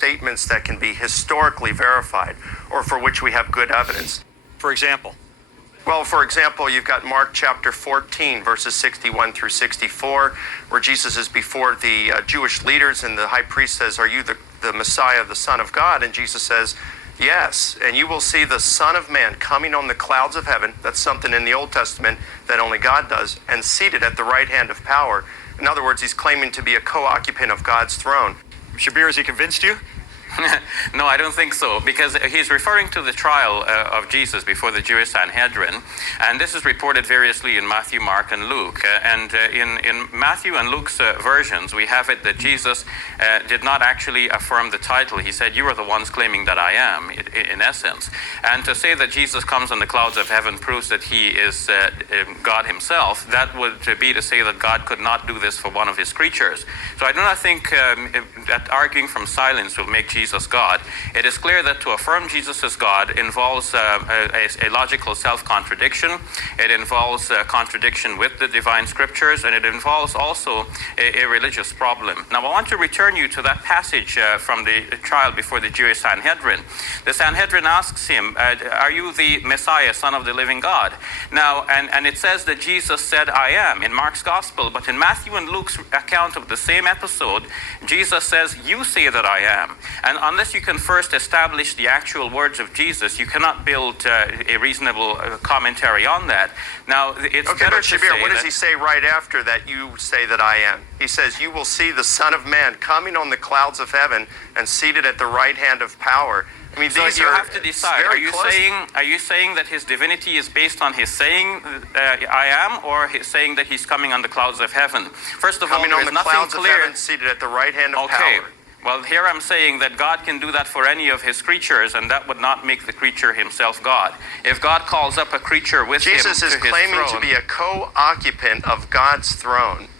statements that can be historically verified or for which we have good evidence. For example? Well, for example, you've got Mark chapter 14, verses 61 through 64, where Jesus is before the Jewish leaders and the high priest says, "Are you the Messiah, the Son of God?" And Jesus says, "Yes, and you will see the Son of Man coming on the clouds of heaven." That's something in the Old Testament that only God does. "And seated at the right hand of power." In other words, he's claiming to be a co-occupant of God's throne. Shabir, has he convinced you? No, I don't think so, because he's referring to the trial of Jesus before the Jewish Sanhedrin, and this is reported variously in Matthew, Mark, and Luke. In Matthew and Luke's versions, we have it that Jesus did not actually affirm the title. He said, "You are the ones claiming that I am," in essence. And to say that Jesus comes on the clouds of heaven proves that he is God himself. That would be to say that God could not do this for one of his creatures. So I do not think that arguing from silence will make Jesus God. It is clear that to affirm Jesus as God involves a logical self-contradiction. It involves a contradiction with the divine scriptures, and it involves also a religious problem. Now, I want to return you to that passage from the trial before the Jewish Sanhedrin. The Sanhedrin asks him, "Are you the Messiah, Son of the living God?" Now, and it says that Jesus said, "I am," in Mark's Gospel, but in Matthew and Luke's account of the same episode, Jesus says, "You say that I am." And unless you can first establish the actual words of Jesus, you cannot build a reasonable commentary on that. Now, it's okay, better but to Shabir, say what does he say right after that? "You say that I am." He says, "You will see the Son of Man coming on the clouds of heaven and seated at the right hand of power." I mean, so these you are have to decide. Are you saying that his divinity is based on his saying "I am," or his saying that he's coming on the clouds of heaven? First of all, there is nothing clouds clear. Of heaven, seated at the right hand of okay. power. Well, here I'm saying that God can do that for any of his creatures, and that would not make the creature himself God. If God calls up a creature with him to his throne, Jesus is claiming to be a co-occupant of God's throne.